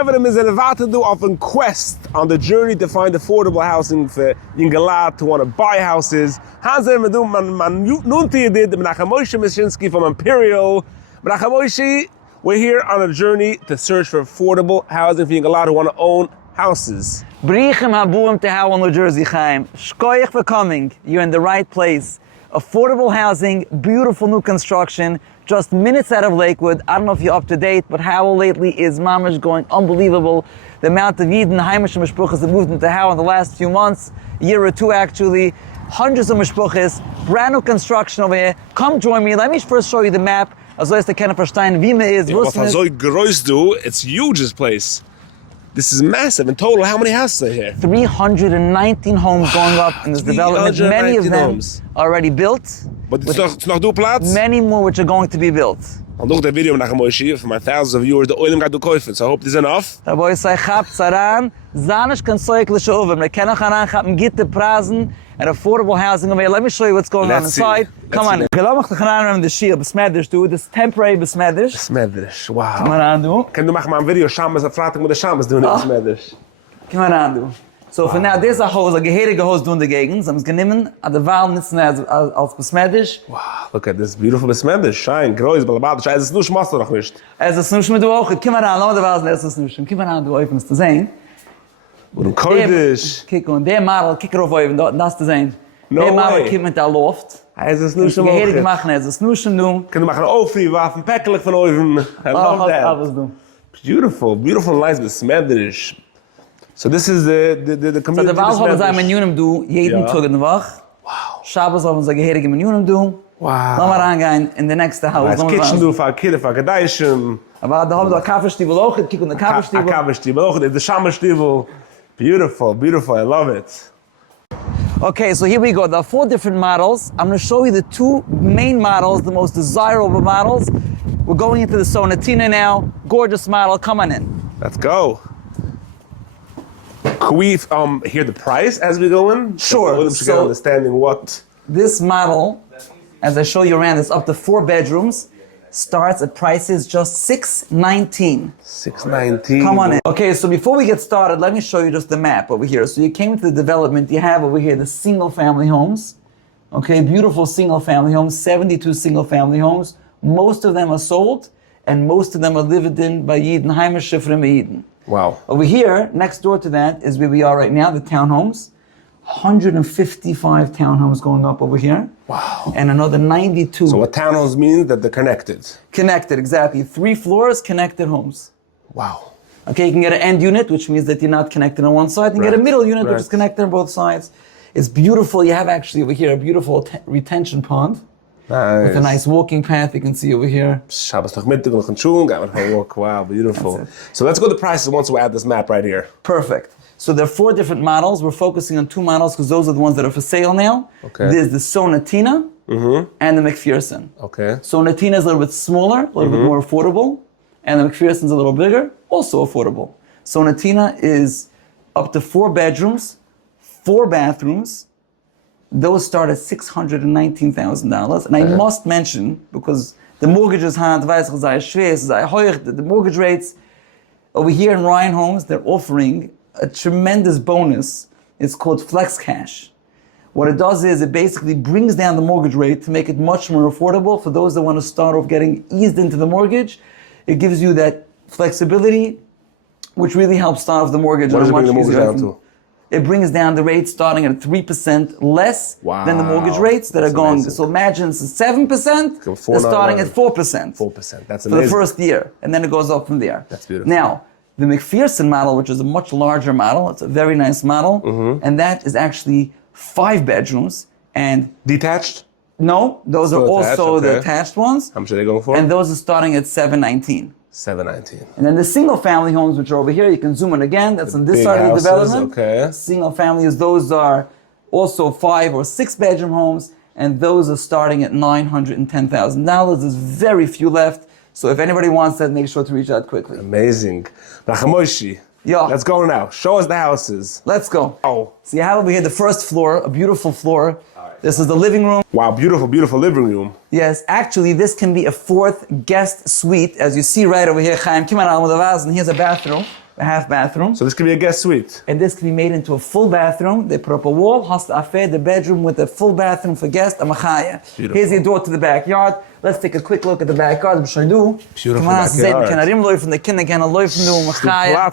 Evrim is about to do off a quest on the journey to find affordable housing for Yingalat to want to buy houses. Hansen we do man nunti did Heimisha Mishinsky from Imperial. Heimisha, we're here on a journey to search for affordable housing for Yingalat who want to own houses. Brichem habuim to Howell, New Jersey, Chaim. Shkoyach for coming. You're in the right place. Affordable housing, beautiful new construction, just minutes out of Lakewood. I don't know if you're up to date, but Howell lately is mamash going unbelievable. The amount of Yidden, Heimisha mishpuchas that moved into Howell in the last few months, a year or two actually. Hundreds of mishpuchas, brand new construction over here. Come join me. Let me first show you the map. Also ist der Kenner verstehen, wie man ist. It's huge, this place. This is massive. In total, how many houses are here? 319 homes going up in this development. Many of them homes. already built. But it's noch do Platz? Many more which are going to be built. I'll look at the video nach Heimisha for my thousands of viewers. The oil got to kaufen, so I hope this is enough. Da boy sei hab zaran, zanish kan soiklische oven. Wir kennen gaan haben gitte prasen and affordable housing over here. Let me show you what's going on inside. Come on. Gelamach te gaan aan de shield besmeders do. This temporary besmeders. Besmeders. Wow. Come on do. Can you make my video shamas a frating with the shamas doing besmeders? Come on do. So for now, there's a hose, a geherige hose doing the Gegend. So I'm genommen, at the Wahl nitzen als besmeders. Wow, look at this beautiful besmeders. Schein, groß, balabad. Es ist nur schmaster noch nicht. Es ist nur mit du auch. Come on, lass the Wahl es ist nur. Come on du öffnest zu sehen. Und du koidisch. Kick on, der Model, kick auf öffnen, das zu sehen. No der Model way. kommt mit der Loft. Es ist nur schon geherige machen, es ist nur schon du. Können wir machen Ofri, waffen, päckelig von oven. I love that. Alles du. Beautiful, beautiful nice besmeders. So this is the community. So the Wahl haben sie mit Unum du jeden Tag in der Woche. Wow. Shabbos haben sie geherige mit Unum du. Wow. Lass mal reingehen in the next house. Nice kitchen do for kid for Kadaishim. Aber da haben wir Kaffeestiebel auch, kick on the Kaffeestiebel. Kaffeestiebel auch, the Shammerstiebel. Beautiful, beautiful. I love it. Okay, so here we go. There are 4 different models. I'm going to show you the 2 main models, the most desirable models. We're going into the Sonatina now. Gorgeous model. Come on in. Let's go. Can we hear the price as we go in? Sure. So understanding what this model, as I show you around, it's up to 4 bedrooms. Starts at prices just $619. $619. Come on in. Okay, so before we get started, let me show you just the map over here. So you came to the development, you have over here the single family homes. Okay, beautiful single family homes, 72 single family homes. Most of them are sold, and most of them are lived in by Yidden, Heimisha from Yidden. Wow. Over here, next door to that is where we are right now, the townhomes. 155 townhomes going up over here. Wow. And another 92. So what townhomes means that they're connected? Connected, exactly. 3 floors, connected homes. Wow. Okay, you can get an end unit, which means that you're not connected on one side. You can get a middle unit, which is connected on both sides. It's beautiful. You have actually over here a beautiful retention pond. Nice. With a nice walking path you can see over here. Shabbos noch Mittag noch Schuhen, got one walk. Wow, beautiful. So let's go to the prices once we add this map right here. Perfect. So there are 4 different models. We're focusing on 2 models because those are the ones that are for sale now. Okay. There's the Sonatina and the McPherson. Okay. Sonatina is a little bit smaller, a little bit more affordable, and the McPherson's a little bigger, also affordable. Sonatina is up to 4 bedrooms, 4 bathrooms. Those start at $619,000. And I must mention, because the mortgages the mortgage rates over here in Ryan Homes, they're offering a tremendous bonus. It's called Flex Cash. What it does is it basically brings down the mortgage rate to make it much more affordable for those that want to start off getting eased into the mortgage. It gives you that flexibility, which really helps start off the mortgage. What does it bring the mortgage down to? It brings down the rate starting at 3% less than the mortgage rates that are going. Amazing. So imagine it's 7%, they're starting at 4%. 4%, that's amazing. For the first year, and then it goes up from there. That's beautiful. Now, the McPherson model, which is a much larger model, it's a very nice model, and that is actually 5 bedrooms and... Detached? No, those are also the attached ones. How much are they going for? And those are starting at $719. $719. And then the single family homes, which are over here, you can zoom in again. That's on this side of the development. Okay. Single families, those are also 5 or 6 bedroom homes, and those are starting at $910,000. There's very few left. So if anybody wants that, make sure to reach out quickly. Amazing. Heimisha, Yeah. let's go now. Show us the houses. Let's go. Oh. So you have over here the first floor, a beautiful floor. This is the living room. Wow, beautiful, beautiful living room. Yes, actually, this can be a 4th guest suite, as you see right over here. Chaim, come on, and here's a bathroom. a half bathroom. So this could be a guest suite. And this can be made into a full bathroom. They put up a wall, has the bedroom with a full bathroom for guests, a machaya. Here's your door to the backyard. Let's take a quick look at the backyard. Beautiful backyard.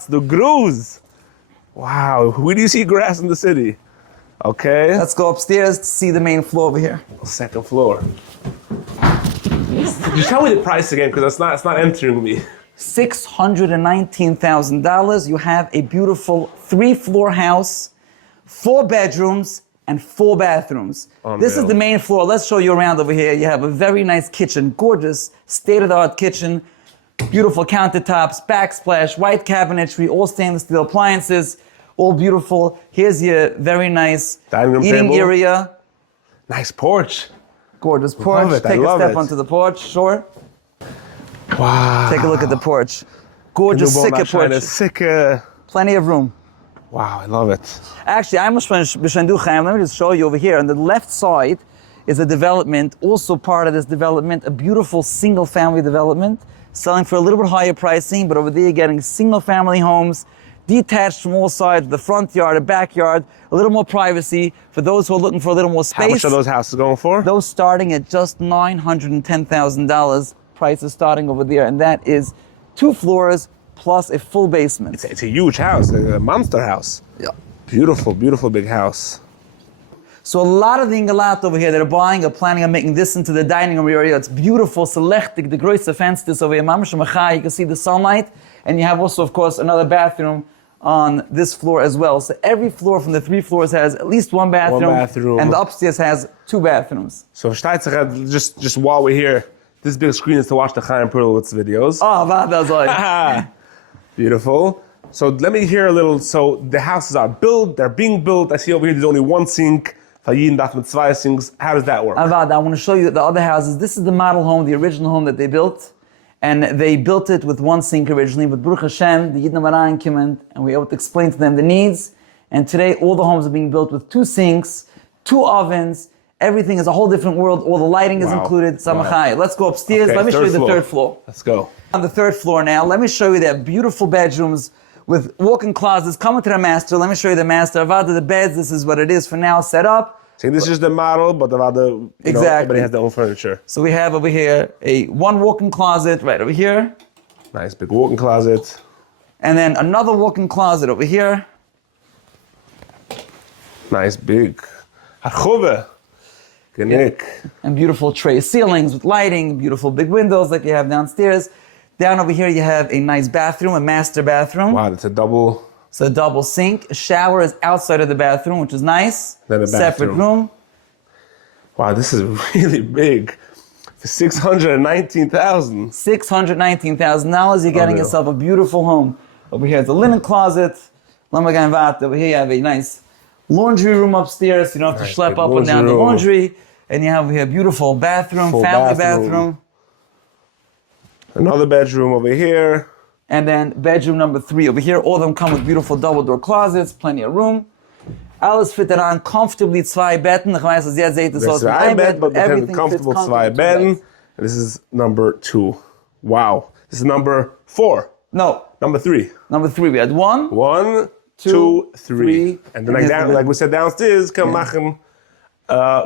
The grooves. Wow, where do you see grass in the city? Okay. Let's go upstairs to see the main floor over here. Second floor. Just tell me the price again, because it's not entering me. $619,000. You have a beautiful 3-floor house, 4 bedrooms, and 4 bathrooms. This is the main floor. Let's show you around over here. You have a very nice kitchen, gorgeous, state-of-the-art kitchen, beautiful countertops, backsplash, white cabinetry, all stainless steel appliances, all beautiful. Here's your very nice dining room eating table. area. Nice porch. Gorgeous porch. Take a step onto the porch, sure. Wow. Take a look at the porch. Gorgeous Sikka porch. Plenty of room. Wow, I love it. Actually, let me just show you over here. On the left side is a development, also part of this development, a beautiful single family development, selling for a little bit higher pricing, but over there you're getting single family homes, detached from all sides, the front yard, a backyard, a little more privacy for those who are looking for a little more space. How much are those houses going for? Those starting at just $910,000. Price is starting over there, and that is 2 floors plus a full basement. It's a huge house, a monster house. Yeah. Beautiful, beautiful big house. So a lot of the Ingalat over here that are buying are planning on making this into the dining room area. It's beautiful, selected, the größte fensters over here. You can see the sunlight, and you have also, of course, another bathroom on this floor as well. So every floor from the 3 floors has at least 1 bathroom, and the upstairs has 2 bathrooms. So just while we're here, this big screen is to watch the Chaim Perlowitz videos. Oh, wow, that's right. Beautiful. So let me hear a little. So the houses are built, they're being built. I see over here there's only 1 sink. How does that work? I want to show you the other houses. This is the model home, the original home that they built. And they built it with 1 sink originally, but Baruch Hashem, the Yidden Marayan came in, and we were able to explain to them the needs. And today, all the homes are being built with 2 sinks, 2 ovens. Everything is a whole different world. All the lighting is included. Samachai. Let's go upstairs. Okay, let me show you the 3rd floor. Let's go. On the 3rd floor now, let me show you their beautiful bedrooms with walk-in closets. Coming to the master. Let me show you the master. Avada, the beds. This is what it is for now, set up. See, this is just the model, but everybody has their own furniture. So we have over here a 1 walk-in closet right over here. Nice big walk-in closet. And then another walk-in closet over here. Nice big harchove. Genick. And beautiful tray ceilings with lighting, beautiful big windows like you have downstairs. Down over here you have a nice bathroom, a master bathroom. Wow, it's a double. So a double sink. A shower is outside of the bathroom, which is nice. Then a separate room. Wow, this is really big. For $619,000. $619,000. You're getting yourself a beautiful home. Over here is a linen closet. Over here you have a nice laundry room upstairs. You don't have to schlep up and down the laundry. And you have over here a beautiful bathroom, family bathroom. Another bedroom over here. And then bedroom number 3 over here. All of them come with beautiful double door closets, plenty of room. Alles fit daran, comfortably 2 Betten. Ich weiß, dass ihr seht, das ist ein Bett, but everything comfortable 2 Betten. And this is number 2. Wow. This is number 4. No. Number 3. Number 3. We had 1. 1, 2, 3. And then like we said downstairs, come machen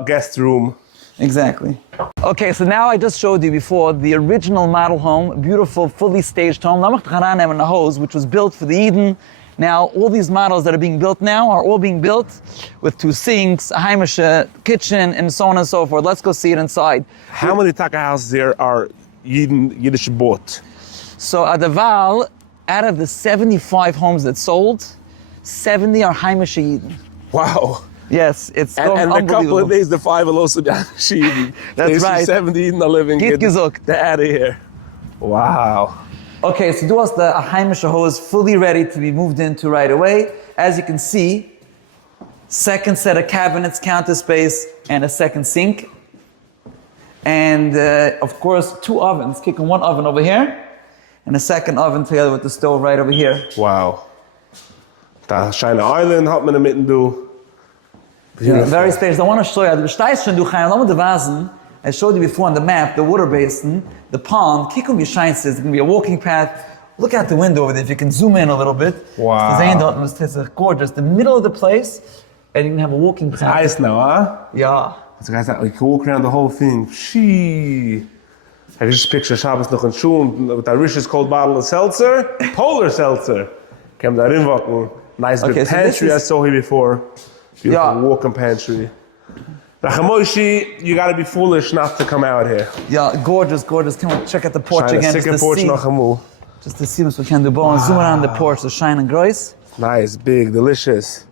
guest room. Exactly. Okay, so now I just showed you before the original model home, beautiful, fully staged home, which was built for the Eden. Now, all these models that are being built now are all being built with 2 sinks, a Heimisha kitchen, and so on and so forth. Let's go see it inside. How many Taka houses there are Yiddish bought? So at the Val, out of the 75 homes that sold, 70 are Heimisha Eden. Wow. Yes, it's and unbelievable. a couple of days, the 5 are also Yiddish. That's right. 70 in the living. Get gesucht. They're out of here. Wow. Okay, so do us the Heimisha hose fully ready to be moved into right away. As you can see, 2nd set of cabinets, counter space, and a 2nd sink. And of course, 2 ovens, kicking 1 oven over here, and a 2nd oven together with the stove right over here. Wow. Da China Island hat man mitten do. Yeah, very spacious. I want to show you. I showed you before on the map, the water basin, the pond. Kikum Yishine says there's going to be a walking path Look out the window over there, if you can zoom in a little bit. Wow. It's gorgeous. The middle of the place, and you can have a walking path. Nice now, huh? Yeah. So guys, you can walk around the whole thing. Shee. I can just picture Shabbos noch in Schuhen with that Rish's cold bottle of seltzer, polar seltzer. Came that in walking. Nice big pantry I saw here before. Beautiful walking pantry. Heimisha, you gotta be foolish not to come out here. Yeah, gorgeous, gorgeous. Come on, check out the porch again. Just to see what we can do. Zoom around the porch, the shine and grace. Nice, big, delicious.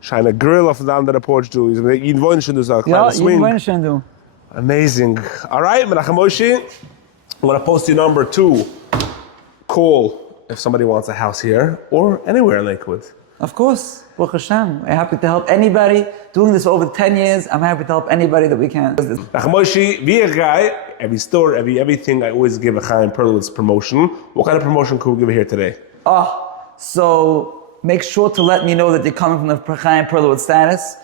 Shine a grill off under the porch too. You want to do so? Yeah, you want to do. Amazing. All right, Heimisha, I'm gonna post your number 2. Call if somebody wants a house here or anywhere in Lakewood. Of course, Baruch Hashem. I'm happy to help anybody. Doing this for over 10 years, I'm happy to help anybody that we can. Heimisha, be a guy. Every store, everything, I always give a Chaim Perlowitz promotion. What kind of promotion could we give here today? So make sure to let me know that you're coming from the Chaim Perlowitz status.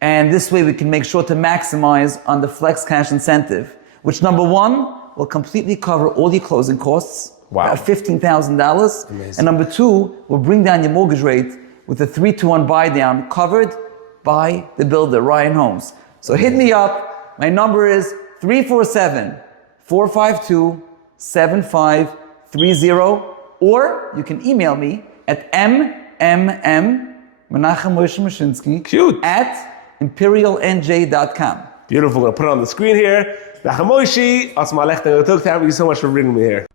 And this way we can make sure to maximize on the Flex Cash incentive, which number 1 will completely cover all your closing costs. Wow. $15,000. Amazing. And number 2 will bring down your mortgage rate with a 3-to-1 buy down covered by the builder, Ryan Homes. So hit me up. My number is 347-452-7530, or you can email me at @imperialnj.com. Beautiful. I'm gonna put it on the screen here. Heimisha, thank you so much for bringing me here.